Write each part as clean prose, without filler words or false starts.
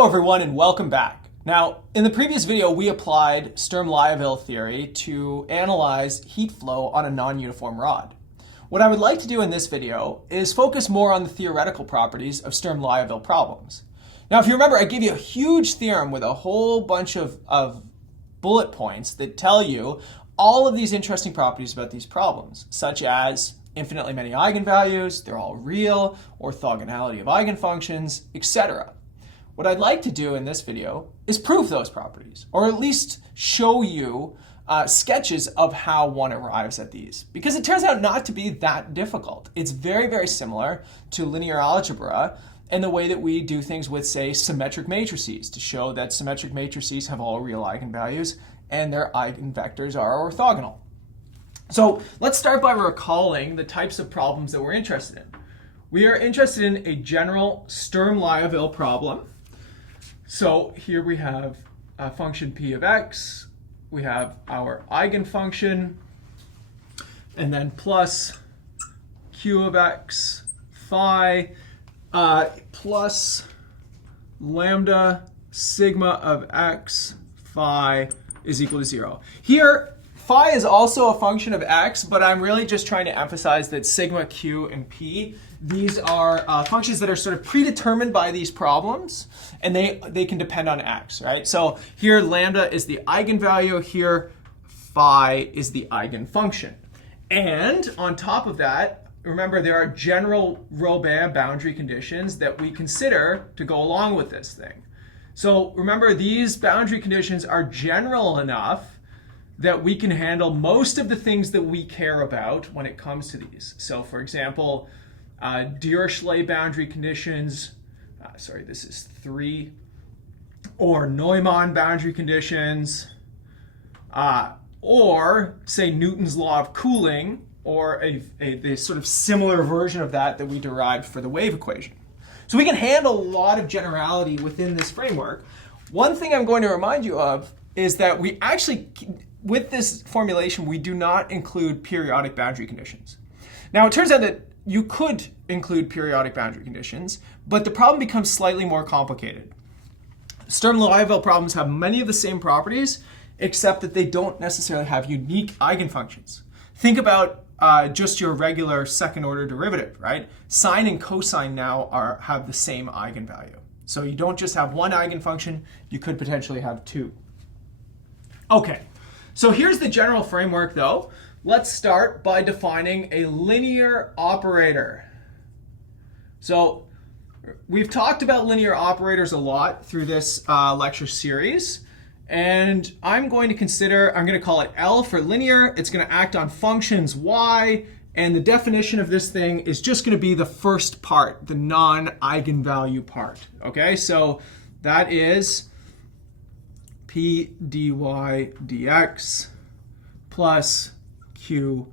Hello everyone and welcome back. Now, in the previous video, we applied Sturm-Liouville theory to analyze heat flow on a non-uniform rod. What I would like to do in this video is focus more on the theoretical properties of Sturm-Liouville problems. Now, if you remember, I gave you a huge theorem with a whole bunch of bullet points that tell you all of these interesting properties about these problems, such as infinitely many eigenvalues, they're all real, orthogonality of eigenfunctions, etc. What I'd like to do in this video is prove those properties, or at least show you sketches of how one arrives at these, because it turns out not to be that difficult. It's very, very similar to linear algebra and the way that we do things with, say, symmetric matrices to show that symmetric matrices have all real eigenvalues and their eigenvectors are orthogonal. So let's start by recalling the types of problems that we're interested in. We are interested in a general Sturm-Liouville problem. So here we have a function p of x, we have our eigenfunction, and then plus q of x phi plus lambda sigma of x phi is equal to 0. Here, phi is also a function of x, but I'm really just trying to emphasize that sigma, q, and p, these are functions that are sort of predetermined by these problems, and they can depend on x, right? So here lambda is the eigenvalue, here phi is the eigenfunction. And on top of that, remember there are general Robin boundary conditions that we consider to go along with this thing. So remember, these boundary conditions are general enough that we can handle most of the things that we care about when it comes to these. So for example, Dirichlet boundary conditions, sorry, this is 3, or Neumann boundary conditions, or say Newton's law of cooling, or a sort of similar version of that we derived for the wave equation. So we can handle a lot of generality within this framework. One thing I'm going to remind you of is that we actually, with this formulation, we do not include periodic boundary conditions. Now, it turns out that you could include periodic boundary conditions, but the problem becomes slightly more complicated. Sturm-Liouville problems have many of the same properties, except that they don't necessarily have unique eigenfunctions. Think about just your regular second order derivative, right? Sine and cosine now have the same eigenvalue. So you don't just have one eigenfunction, you could potentially have two. Okay, so here's the general framework though. Let's start by defining a linear operator. So we've talked about linear operators a lot through this lecture series. And I'm going to call it L for linear. It's going to act on functions y. And the definition of this thing is just going to be the first part, the non-eigenvalue part. Okay, so that is p dy dx plus qy.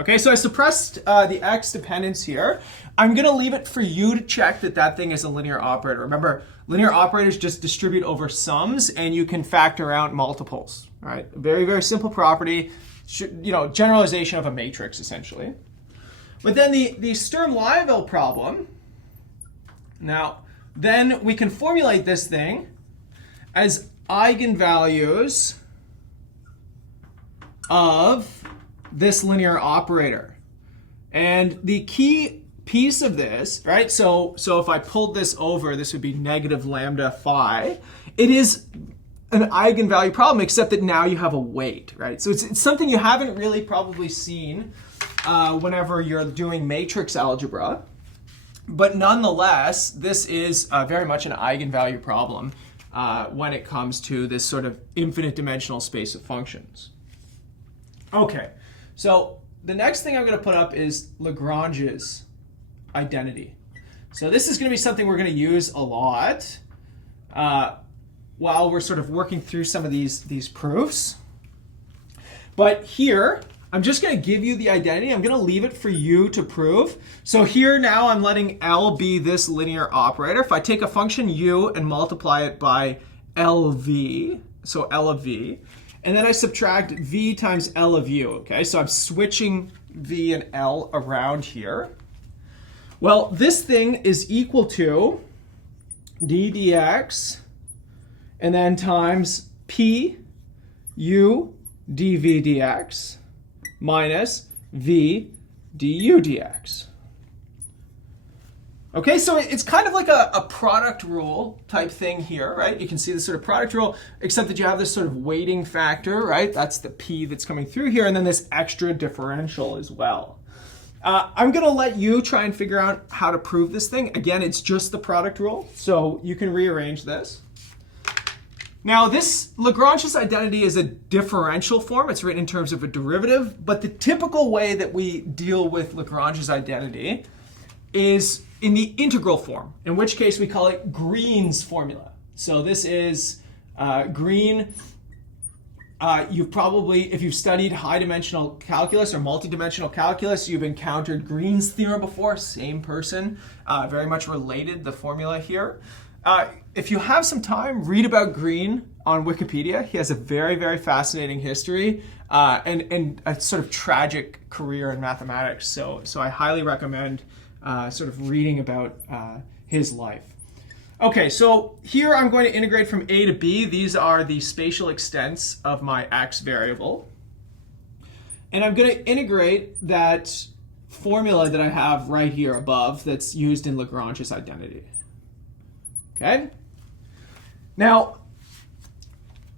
Okay, so I suppressed the x dependence here. I'm going to leave it for you to check that that thing is a linear operator. Remember, linear operators just distribute over sums, and you can factor out multiples. Right? Very, very simple property. Generalization of a matrix, essentially. But then the Sturm-Liouville problem, now, then we can formulate this thing as eigenvalues of this linear operator. And the key piece of this, right? So if I pulled this over, this would be negative lambda phi. It is an eigenvalue problem, except that now you have a weight, right? So it's something you haven't really probably seen whenever you're doing matrix algebra. But nonetheless, this is very much an eigenvalue problem when it comes to this sort of infinite dimensional space of functions. Okay, so the next thing I'm going to put up is Lagrange's identity. So this is going to be something we're going to use a lot while we're sort of working through some of these proofs. But here, I'm just going to give you the identity. I'm going to leave it for you to prove. So here now I'm letting L be this linear operator. If I take a function u and multiply it by LV, so L of v, and then I subtract v times L of u, okay? So I'm switching v and L around here. Well, this thing is equal to d dx, and then times p u dv dx minus v du dx. Okay, so it's kind of like a product rule type thing here, right? You can see this sort of product rule, except that you have this sort of weighting factor, right? That's the p that's coming through here, and then this extra differential as well. I'm going to let you try and figure out how to prove this thing. Again, it's just the product rule, so you can rearrange this. Now, this Lagrange's identity is a differential form. It's written in terms of a derivative, but the typical way that we deal with Lagrange's identity is in the integral form, in which case we call it Green's formula. So this is Green. You've probably, if you've studied high-dimensional calculus or multidimensional calculus, you've encountered Green's theorem before. Same person, very much related, the formula here. If you have some time, read about Green on Wikipedia. He has a very, very fascinating history and a sort of tragic career in mathematics. So I highly recommend sort of reading about his life. Okay, so here I'm going to integrate from a to b. These are the spatial extents of my x variable. And I'm going to integrate that formula that I have right here above that's used in Lagrange's identity. Okay? Now,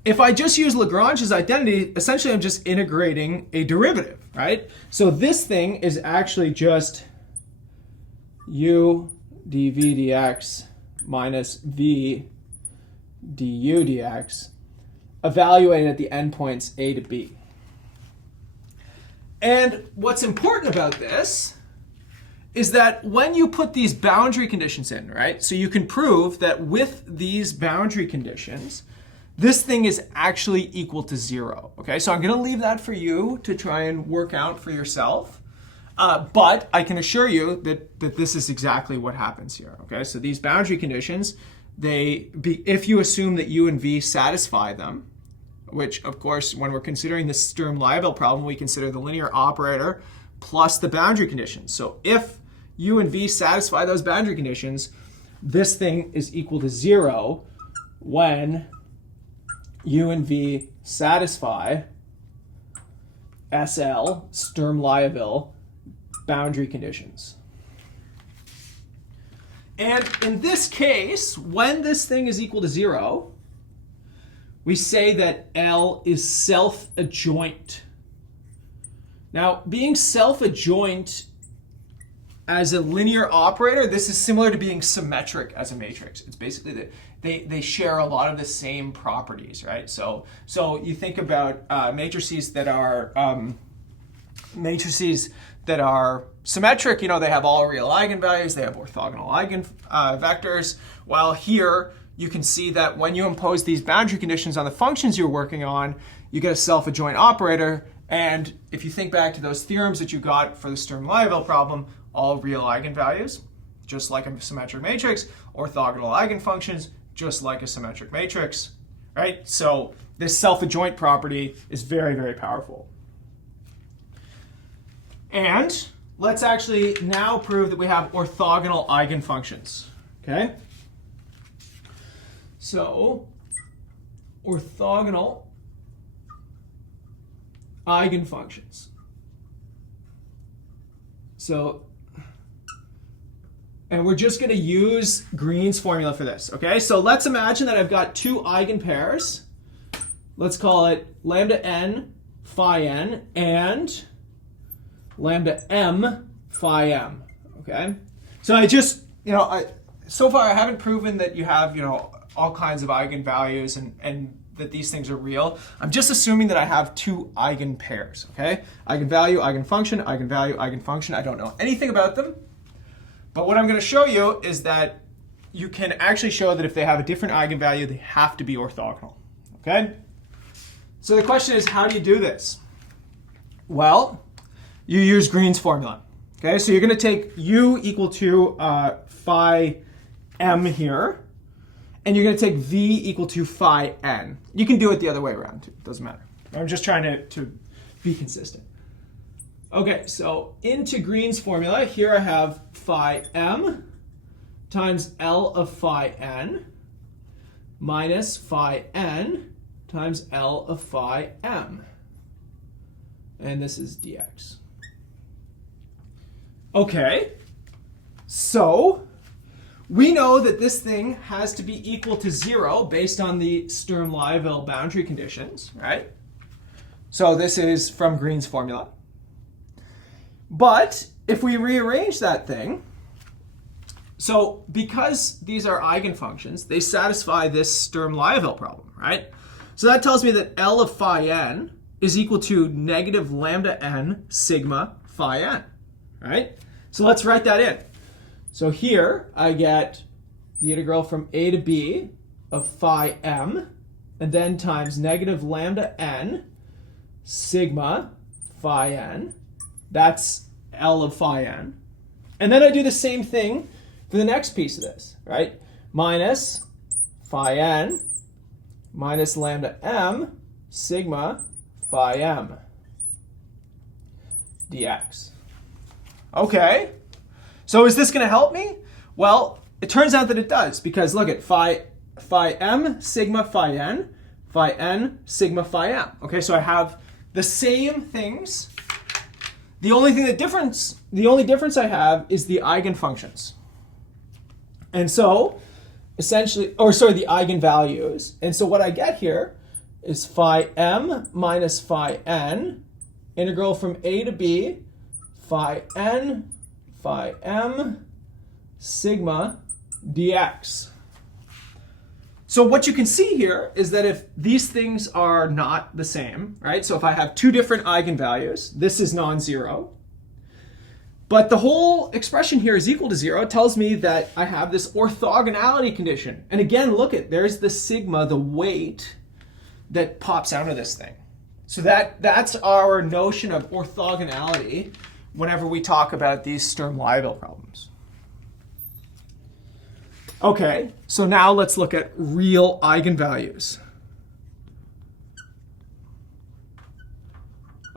if I just use Lagrange's identity, essentially I'm just integrating a derivative, right? So this thing is actually just u dv dx minus v du dx evaluated at the endpoints a to b. And what's important about this is that when you put these boundary conditions in, right? So you can prove that with these boundary conditions, this thing is actually equal to 0. Okay, so I'm going to leave that for you to try and work out for yourself. But I can assure you that this is exactly what happens here. Okay, so these boundary conditions, if you assume that u and v satisfy them, which of course, when we're considering the Sturm-Liouville problem, we consider the linear operator plus the boundary conditions. So if u and v satisfy those boundary conditions, this thing is equal to 0 when u and v satisfy SL, Sturm-Liouville, boundary conditions. And in this case, when this thing is equal to 0, we say that L is self-adjoint. Now, being self-adjoint as a linear operator, this is similar to being symmetric as a matrix. It's basically that they share a lot of the same properties, right? So you think about matrices that are symmetric. You know, they have all real eigenvalues, they have orthogonal eigenvectors. While here, you can see that when you impose these boundary conditions on the functions you're working on, you get a self-adjoint operator. And if you think back to those theorems that you got for the Sturm-Liouville problem, all real eigenvalues, just like a symmetric matrix, orthogonal eigenfunctions, just like a symmetric matrix, right? So this self-adjoint property is very, very powerful. And let's actually now prove that we have orthogonal eigenfunctions, okay? So orthogonal eigenfunctions. And we're just going to use Green's formula for this, okay? So let's imagine that I've got two eigenpairs. Let's call it lambda n phi n and lambda m phi m, okay? So I just, so far I haven't proven that you have, all kinds of eigenvalues and that these things are real. I'm just assuming that I have two eigenpairs, okay? Eigenvalue, eigenfunction, eigenvalue, eigenfunction. I don't know anything about them. But what I'm going to show you is that you can actually show that if they have a different eigenvalue, they have to be orthogonal, okay? So the question is, how do you do this? Well, you use Green's formula, okay? So you're going to take u equal to phi m here, and you're going to take v equal to phi n. You can do it the other way around, too. It doesn't matter. I'm just trying to be consistent. Okay, so into Green's formula, here I have phi m times L of phi n minus phi n times L of phi m. And this is dx. Okay, so we know that this thing has to be equal to 0 based on the Sturm-Liouville boundary conditions, right? So this is from Green's formula. But if we rearrange that thing, so because these are eigenfunctions, they satisfy this Sturm-Liouville problem, right? So that tells me that L of phi n is equal to negative lambda n sigma phi n, right? So let's write that in. So here I get the integral from a to b of phi m, and then times negative lambda n sigma phi n. That's L of phi n. And then I do the same thing for the next piece of this, right? Minus phi n minus lambda m sigma phi m dx. Okay, so is this going to help me? Well, it turns out that it does, because look at phi m sigma phi n sigma phi m. Okay, so I have the same things. The only difference I have is the eigenfunctions. And so essentially, the eigenvalues. And so what I get here is phi m minus phi n, integral from a to b, phi n, phi m, sigma dx. So what you can see here is that if these things are not the same, right? So if I have two different eigenvalues, this is non-zero. But the whole expression here is equal to 0. It tells me that I have this orthogonality condition. And again, look at, there's the sigma, the weight that pops out of this thing. So that's our notion of orthogonality whenever we talk about these Sturm-Liouville problems. Okay, so now let's look at real eigenvalues.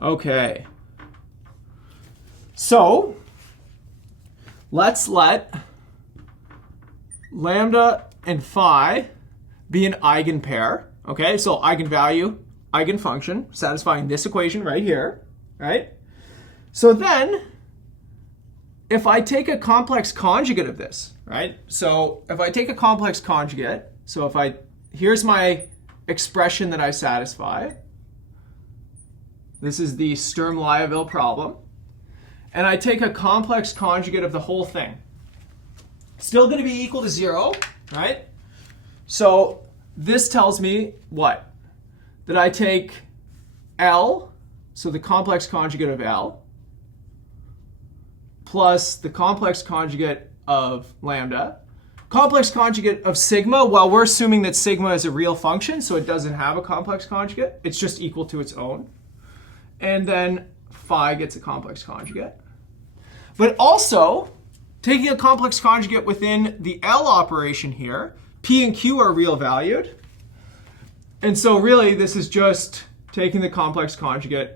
Okay. So let's let lambda and phi be an eigenpair. Okay, so eigenvalue, eigenfunction, satisfying this equation right here, right? So then, if I take a complex conjugate of this, right? So if I take a complex conjugate, so here's my expression that I satisfy. This is the Sturm-Liouville problem. And I take a complex conjugate of the whole thing. Still going to be equal to 0, right? So this tells me what? That I take L, so the complex conjugate of L, plus the complex conjugate of lambda, complex conjugate of sigma. Well, we're assuming that sigma is a real function, so it doesn't have a complex conjugate. It's just equal to its own. And then phi gets a complex conjugate. But also, taking a complex conjugate within the L operation here, P and Q are real valued. And so really, this is just taking the complex conjugate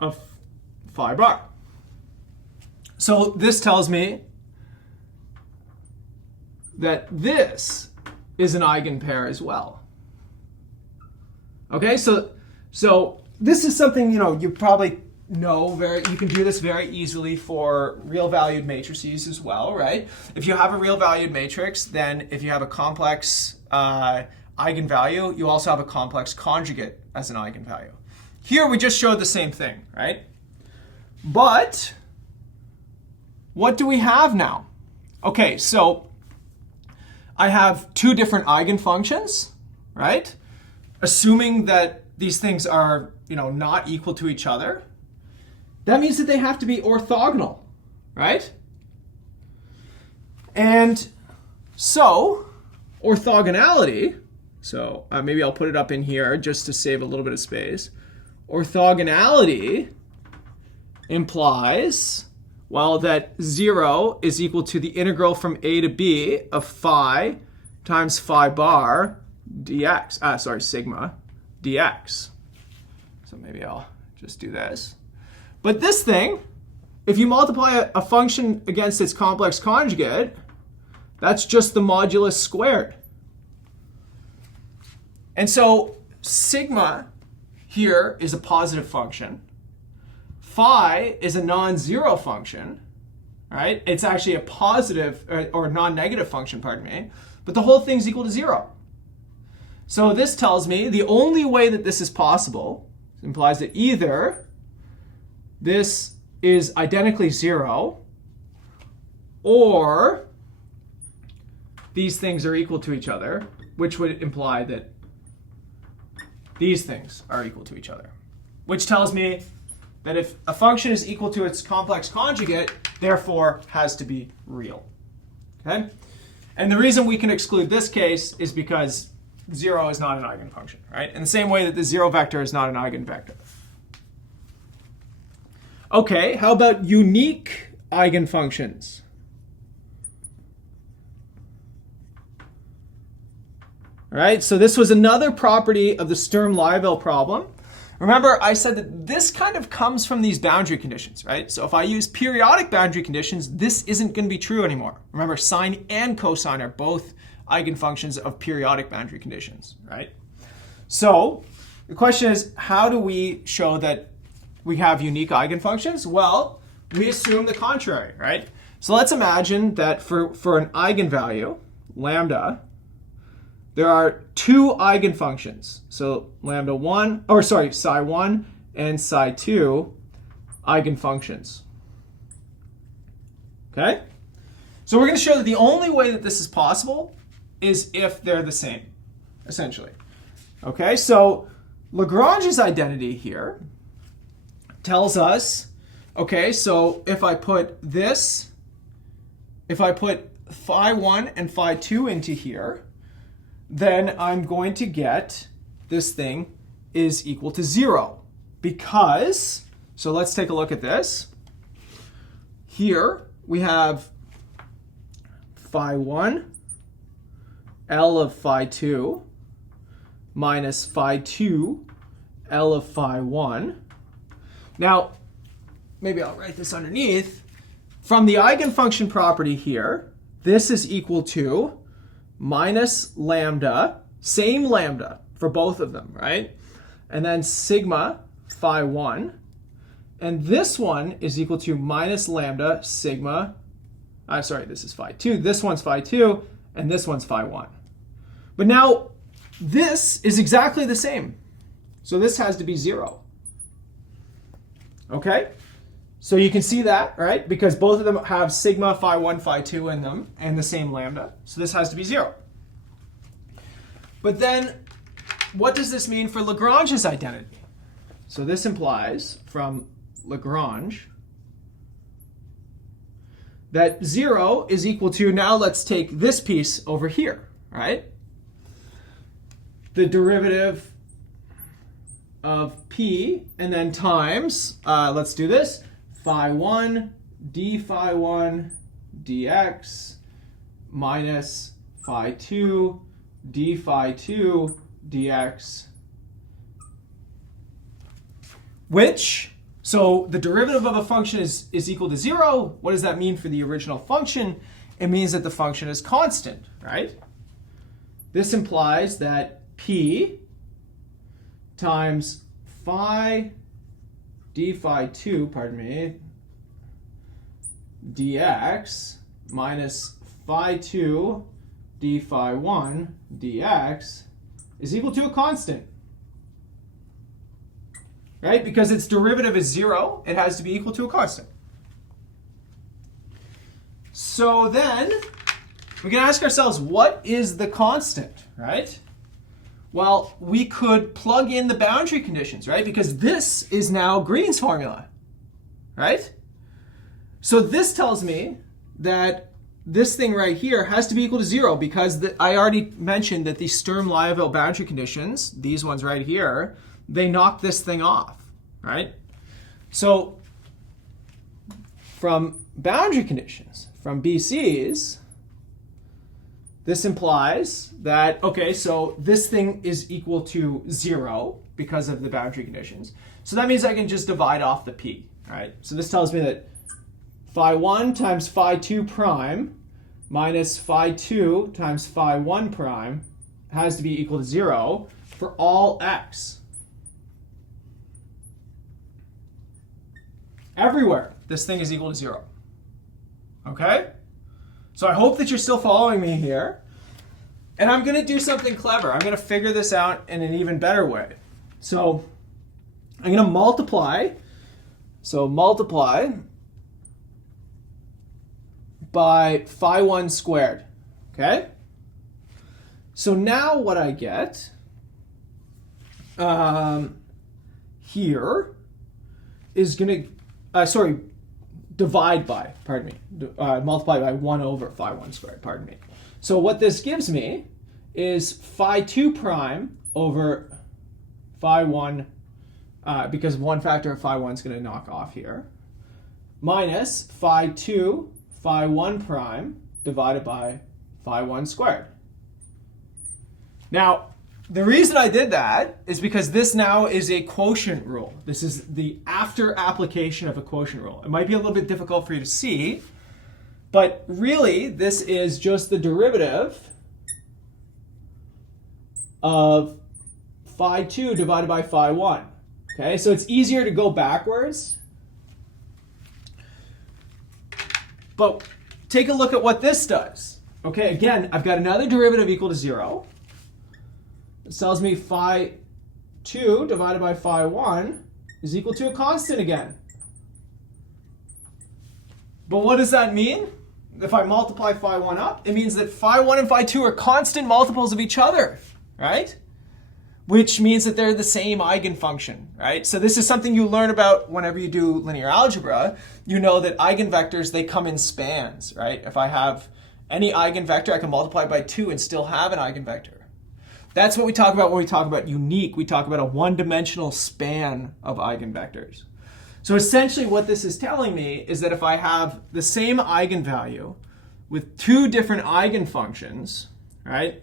of phi bar. So this tells me that this is an eigenpair as well. Okay, so this is something, you probably know you can do this very easily for real valued matrices as well, right? If you have a real valued matrix, then if you have a complex eigenvalue, you also have a complex conjugate as an eigenvalue. Here we just showed the same thing, right? But what do we have now? Okay, so I have two different eigenfunctions, right? Assuming that these things are, not equal to each other, that means that they have to be orthogonal, right? And so orthogonality, so maybe I'll put it up in here just to save a little bit of space. Orthogonality implies, well, that 0 is equal to the integral from a to b of phi times phi bar dx, sigma dx. So maybe I'll just do this. But this thing, if you multiply a function against its complex conjugate, That's just the modulus squared. And so sigma here is a positive function. Phi is a non-zero function, right? It's actually a positive or non-negative function, pardon me, but the whole thing's equal to 0. So this tells me the only way that this is possible implies that either this is identically 0 or these things are equal to each other, which would imply that these things are equal to each other, which tells me that if a function is equal to its complex conjugate, therefore has to be real. Okay? And the reason we can exclude this case is because 0 is not an eigenfunction, right? In the same way that the 0 vector is not an eigenvector. Okay, how about unique eigenfunctions? All right, so this was another property of the Sturm-Liouville problem. Remember, I said that this kind of comes from these boundary conditions, right? So if I use periodic boundary conditions, this isn't going to be true anymore. Remember, sine and cosine are both eigenfunctions of periodic boundary conditions, right? So the question is, how do we show that we have unique eigenfunctions? Well, we assume the contrary, right? So let's imagine that for an eigenvalue, lambda, there are two eigenfunctions. So lambda 1, or sorry, psi 1 and psi 2 eigenfunctions. Okay? So we're going to show that the only way that this is possible is if they're the same, essentially. Okay, so Lagrange's identity here tells us, okay, so if I put phi 1 and phi 2 into here, then I'm going to get this thing is equal to 0. Because, so let's take a look at this. Here we have phi 1, L of phi 2, minus phi 2, L of phi 1. Now, maybe I'll write this underneath. From the eigenfunction property here, this is equal to minus lambda, same lambda for both of them, right? And then sigma phi 1. And this one is equal to minus lambda sigma, sorry, this is phi 2. This one's phi 2, and this one's phi 1. But now, this is exactly the same. So this has to be 0. Okay? So you can see that, right? Because both of them have sigma, phi 1, phi 2 in them, and the same lambda. So this has to be 0. But then, what does this mean for Lagrange's identity? So this implies, from Lagrange, that 0 is equal to, now let's take this piece over here, right? The derivative of p, and then times, let's do this, phi 1 d phi 1 dx minus phi 2 d phi 2 dx, which, so the derivative of a function is equal to 0. What does that mean for the original function? It means that the function is constant, right? This implies that p times phi d phi 2, pardon me, dx minus phi 2 d phi 1 dx is equal to a constant. Right? Because its derivative is 0, it has to be equal to a constant. So then we can ask ourselves, what is the constant, right? Well, we could plug in the boundary conditions, right? Because this is now Green's formula, right? So this tells me that this thing right here has to be equal to 0 because I already mentioned that these Sturm-Liouville boundary conditions, these ones right here, they knock this thing off, right? So from boundary conditions, from BCs, this implies that, okay, so this thing is equal to 0 because of the boundary conditions. So that means I can just divide off the p, right? So this tells me that phi 1 times phi 2 prime minus phi 2 times phi 1 prime has to be equal to 0 for all x. Everywhere, this thing is equal to 0. Okay? So I hope that you're still following me here. And I'm going to do something clever. I'm going to figure this out in an even better way. So I'm going to multiply. So multiply by phi 1 squared. Okay? So now what I get here is going to, divide by, multiply by 1 over phi 1 squared, pardon me. So what this gives me is phi 2 prime over phi 1, because 1 factor of phi 1 is going to knock off here, minus phi 2 phi 1 prime divided by phi 1 squared. Now, the reason I did that is because this now is a quotient rule. This is the after application of a quotient rule. It might be a little bit difficult for you to see, but really this is just the derivative of phi 2 divided by phi 1. Okay, so it's easier to go backwards. But take a look at what this does. Okay, again, I've got another derivative equal to 0. This tells me phi 2 divided by phi 1 is equal to a constant again. But what does that mean? If I multiply phi 1 up, it means that phi 1 and phi 2 are constant multiples of each other, right? Which means that they're the same eigenfunction, right? So this is something you learn about whenever you do linear algebra. You know that eigenvectors, they come in spans, right? If I have any eigenvector, I can multiply by 2 and still have an eigenvector. That's what we talk about when we talk about unique. We talk about a one-dimensional span of eigenvectors. So essentially what this is telling me is that if I have the same eigenvalue with two different eigenfunctions, right?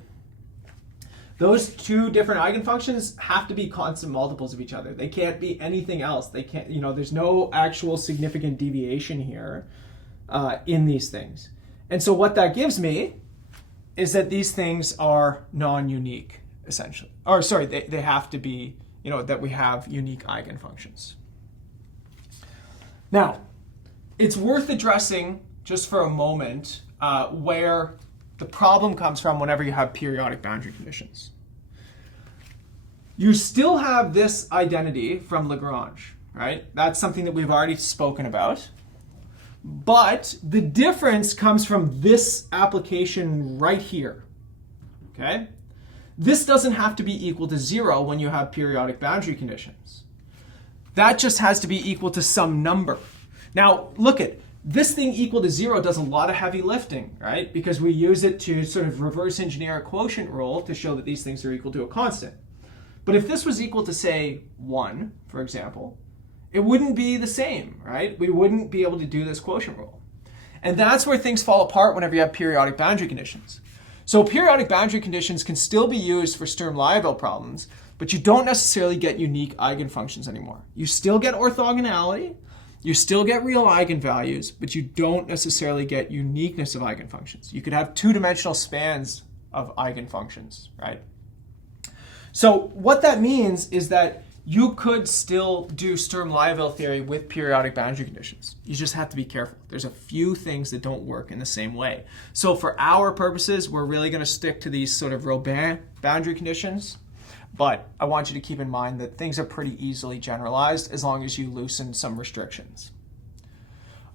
Those two different eigenfunctions have to be constant multiples of each other. They can't be anything else. They can't, there's no actual significant deviation here in these things. And so what that gives me is that these things are non-unique, essentially. Or sorry, they have to be, that we have unique eigenfunctions. Now, it's worth addressing just for a moment where the problem comes from whenever you have periodic boundary conditions. You still have this identity from Lagrange, right? That's something that we've already spoken about. But the difference comes from this application right here, okay? This doesn't have to be equal to 0 when you have periodic boundary conditions. That just has to be equal to some number. Now, look at this thing equal to 0 does a lot of heavy lifting, right? Because we use it to sort of reverse engineer a quotient rule to show that these things are equal to a constant. But if this was equal to, say, 1, for example, it wouldn't be the same, right? We wouldn't be able to do this quotient rule. And that's where things fall apart whenever you have periodic boundary conditions. So periodic boundary conditions can still be used for Sturm-Liouville problems, but you don't necessarily get unique eigenfunctions anymore. You still get orthogonality, you still get real eigenvalues, but you don't necessarily get uniqueness of eigenfunctions. You could have two-dimensional spans of eigenfunctions, right? So what that means is that you could still do Sturm-Liouville theory with periodic boundary conditions. You just have to be careful. There's a few things that don't work in the same way. So for our purposes, we're really going to stick to these sort of Robin boundary conditions. But I want you to keep in mind that things are pretty easily generalized as long as you loosen some restrictions.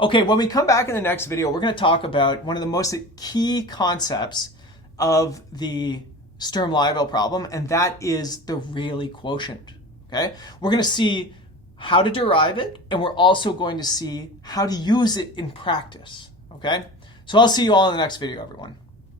Okay, when we come back in the next video, we're going to talk about one of the most key concepts of the Sturm-Liouville problem, and that is the Rayleigh quotient. Okay, we're going to see how to derive it, and we're also going to see how to use it in practice. Okay, so I'll see you all in the next video, everyone.